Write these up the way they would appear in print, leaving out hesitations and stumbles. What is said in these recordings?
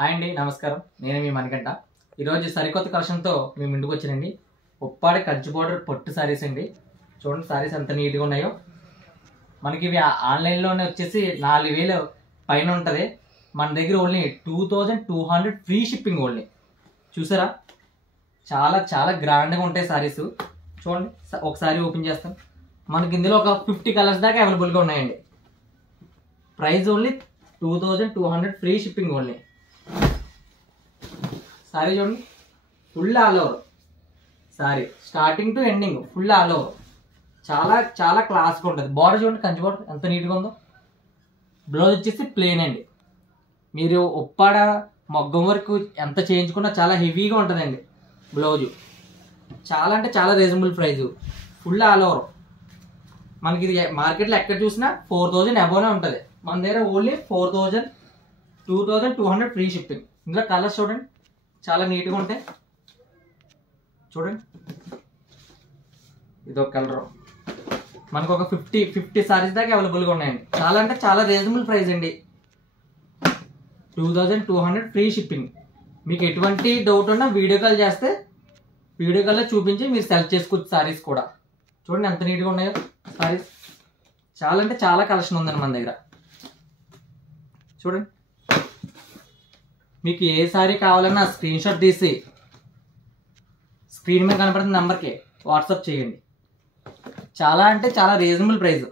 Hi అండి, నమస్కారం. నేను మీ మణికంఠ. ఈరోజు సరికొత్త కలెక్షన్తో మీ ముందుకు వచ్చానండి. ఉప్పాడ కంచి బోర్డర్ పొట్టు సారీస్ అండి. చూడండి సారీస్ ఎంత నీట్గా ఉన్నాయో. మనకి ఇవి ఆన్లైన్లోనే వచ్చేసి 4000 పైన ఉంటుంది. మన దగ్గర ఓన్లీ 2200 ఫ్రీ షిప్పింగ్ ఓన్లీ. చూసారా, చాలా చాలా గ్రాండ్గా ఉంటాయి సారీస్. చూడండి, ఒకసారి ఓపెన్ చేస్తాం. మనకి ఇందులో ఒక 50 కలర్స్ దాకా అవైలబుల్గా ఉన్నాయండి. Price only 2200 free shipping only. Sari చూడండి, full all over sari, starting to ending full all over. చాలా చాలా క్లాస్గా ఉంటుంది. బార్డర్ చూడండి, కంచి బార్డర్ ఎంత నీట్గా ఉందో. బ్లౌజ్ వచ్చేసి ప్లెయిన్ అండి. మీరు ఉప్పాడ మగ్గం వరకు ఎంత చేయించుకున్నా చాలా హెవీగా ఉంటుందండి బ్లౌజు. చాలా అంటే చాలా reasonable price, full all over. మనకి ఇది మార్కెట్లో ఎక్కడ చూసినా 4000 అబోనే ఉంటుంది. మన దగ్గర ఓన్లీ 2200 ఫ్రీ షిప్పింగ్. ఇందులో కలర్స్ చూడండి, చాలా నీట్గా ఉంటాయి. చూడండి, ఇది ఒక కలర్. మనకు ఒక 50 సారీస్ దాకా అవైలబుల్గా ఉన్నాయండి. చాలా అంటే చాలా రీజనబుల్ ప్రైస్ అండి. 2200 ఫ్రీ షిప్పింగ్. మీకు ఎటువంటి డౌట్ ఉన్నా వీడియో కాల్ చేస్తే వీడియో కాల్లో చూపించి మీరు సెలెక్ట్ చేసుకోవచ్చు సారీస్ కూడా. చూడండి ఎంత నీట్గా ఉన్నాయో సారీస్. చాలా అంటే చాలా కలెక్షన్ ఉందండి మన దగ్గర. చూడండి, మీకు ఏ సారీ కావాలన్నా స్క్రీన్ షాట్ తీసి స్క్రీన్ మీద కనపడుతున్న నెంబర్కి వాట్సాప్ చేయండి. చాలా అంటే చాలా reasonable price.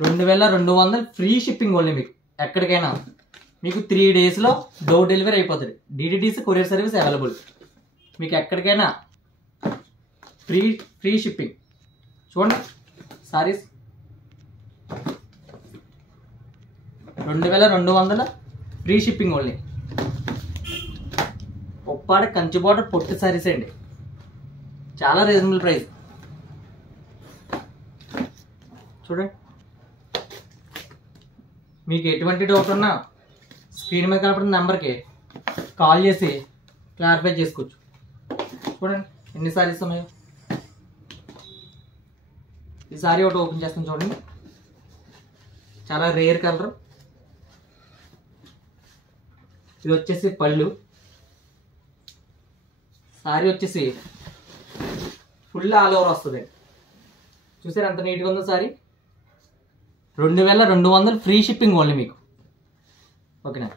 2200 free shipping only. మీకు ఎక్కడికైనా మీకు 3 డేస్లో డోర్ డెలివరీ అయిపోతుంది. DTDC courier service available. మీకు ఎక్కడికైనా ఫ్రీ షిప్పింగ్. చూడండి saris 2200 free shipping only. Uppada Kanchi border పొట్టు సారీస్ అండి. చాలా రీజనబుల్ ప్రైస్. చూడండి, మీకు ఎటువంటి డౌట్ ఉన్నా స్క్రీన్ మీద కనపడిన నెంబర్కి కాల్ చేసి క్లారిఫై చేసుకోవచ్చు. చూడండి ఎన్ని సారీస్ ఉన్నాయో. ఈ సారీ ఒకటి ఓపెన్ చేస్తాం చూడండి, చాలా రేర్ కలర్. ఇది వచ్చేసి పళ్ళు. సారీ వచ్చేసి ఫుల్ ఆల్ ఓవర్ వస్తుంది. చూసారు ఎంత నీట్గా ఉందో సారీ. 2200 ఫ్రీ షిప్పింగ్ ఓన్లీ మీకు. ఓకేనా.